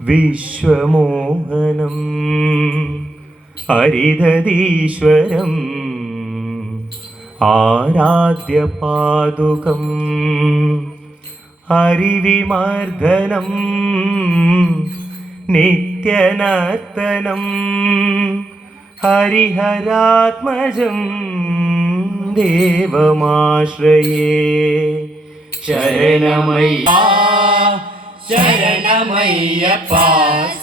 വിശ്വമോഹനം ഹരിതീശ്വരം ആരാധ്യപാദുകം ഹരിവിമർദ്ദനം നിത്യനർത്തനം ഹരിഹരാത്മജം ദേവമാശ്രയേ ശരണമയ്യ. ശരണമയ്യപ്പ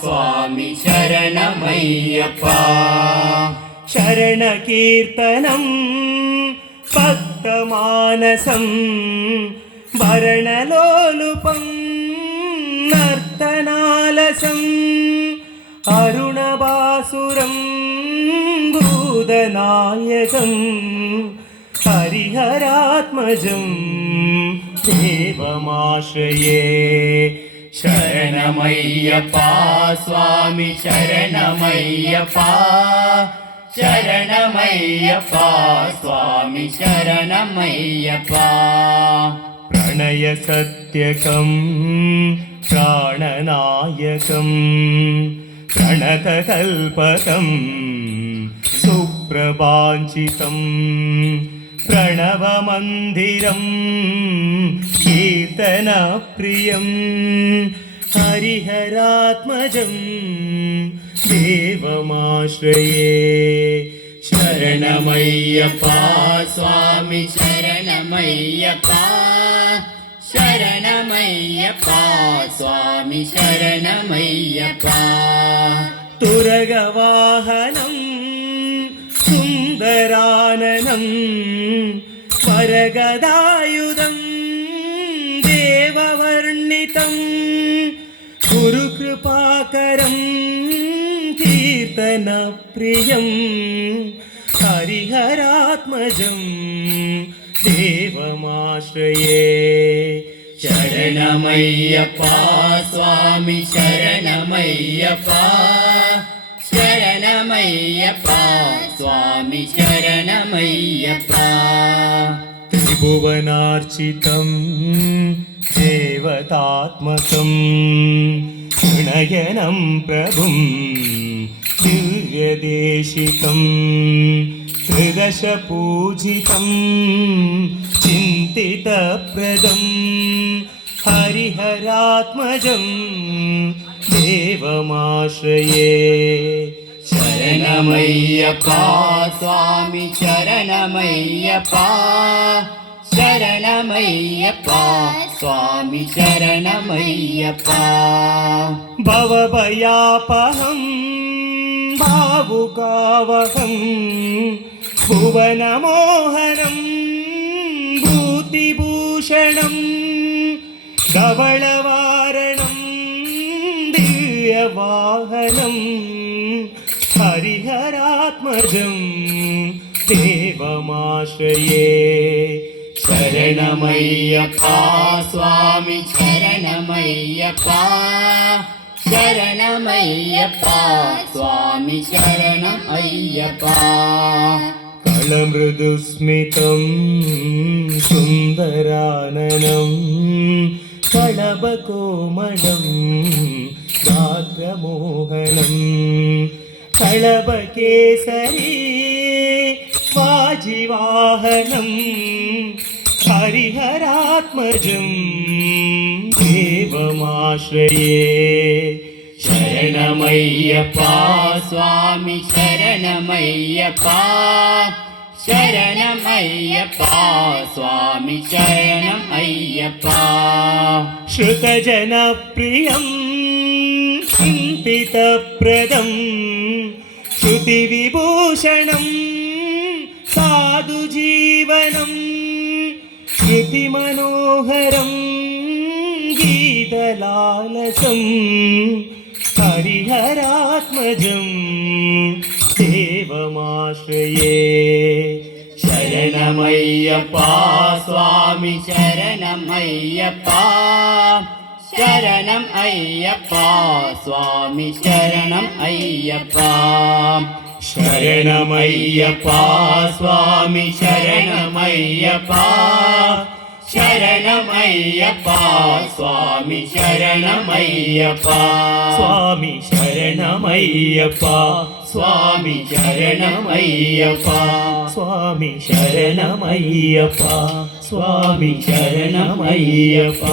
സ്വാമി ശരണമയ്യപ്പ. ശരണകീർത്തനം ഭക്തമാനസം ഭരണലോലുപം നർത്തനാലസം അരുണവാസുരം ഭൂതനായകം ഹരിഹരാത്മജം ദേവമാശ്രയേ. ശരണമയ്യപ്പ സ്വാമി ശരണമയ്യപ്പ ശരണമയ്യപ്പ സ്വാമി ശരണമയ്യപ്പ പ്രണയസത്യകം പ്രാണനായകം പ്രണതകൽപകം സുപ്രഭാഞ്ചിതം പ്രണവമന്ദിരം കീർത്തനപ്രിയം ഹരിഹരാത്മജം ദേവമാശ്രയേ. ശരണമയ്യപ്പ സ്വാമി ശരണമയ്യപ്പ ശരണമയ്യപ്പ സ്വാമി ശരണമയ്യപ്പ. തുരകവാഹനം സുന്ദരാനനം വരഗദായുധം ദേവവർണിതം ഗുരുകൃപാകരം കീർത്തനപ്രിയം ഹരിഹരാത്മജം ദേവമാശ്രയേ. ശരണമയ്യപ്പ സ്വാമി ശരണമയ്യപ്പ. ശരണമയ്യപ്പ സ്വാമി ശരണമയ്യപ്പ. ത്രിഭുവനാർച്ചിതം ദേവതാത്മകം. ഗുണയനം പ്രഭും ദിവ്യദേശികം ത്രിദശപൂജിതം ചിന്തിതപ്രദം. ഹരിഹരാത്മജം ദേവമാശ്രയേ. ശരണമയ്യപ്പ സ്വാമി ശരണമയ്യപ്പ. ശരണമയ്യപ്പ സ്വാമി ശരണമയ്യപ്പ ഭവഭയാപഹം ഭാവുകാവഹം ഭുവനമോഹനം ഭൂതിഭൂഷണം ധവളവാരണം ദിവ്യവാഹനം ഹരിഹരാത്മജം ദേവമാശ്രയേ ശരണമയ്യപ്പ സ്വാമി ശരണമയ്യപ്പ. ശരണമയ്യപ്പ സ്വാമി ശരണം അയ്യപ്പാ കളമൃദുസ്മിതം സുന്ദരാനനം കളഭകോമളം ഗാത്രമോഹനം കളപകേസരി വാജിവാഹനം ഹരിഹരാത്മജം ദേവമാശ്രയേ. ശരണമയ്യപ്പ സ്വാമി ശരണമയ്യപ്പ ശരണമയ്യപ്പ സ്വാമി ശരണം അയ്യപ്പ ശ്രുതജനപ്രിയം ചിന്തിതപ്രദം ശ്രുതിവിഭൂഷണം സാധുജീവനം ശ്രുതിമനോഹരം ഗീതലാലസം ഹരിഹരാത്മജം ദേവമാശ്രയേ. ശരണമയ്യപ്പ സ്വാമി ശരണമയ്യപ്പ ശരണം അയ്യപ്പ സ്വാമി ശരണം അയ്യപ്പ. ശരണമയ്യപ്പ സ്വാമി ശരണമയ്യപ്പ ശരണം അയ്യപ്പ സ്വാമി ശരണമയ്യപ്പ. സ്വാമി ശരണമയ്യപ്പ. സ്വാമി ശരണമയ്യപ്പ. സ്വാമി ശരണമയ്യപ്പ. സ്വാമി ശരണമയ്യപ്പ.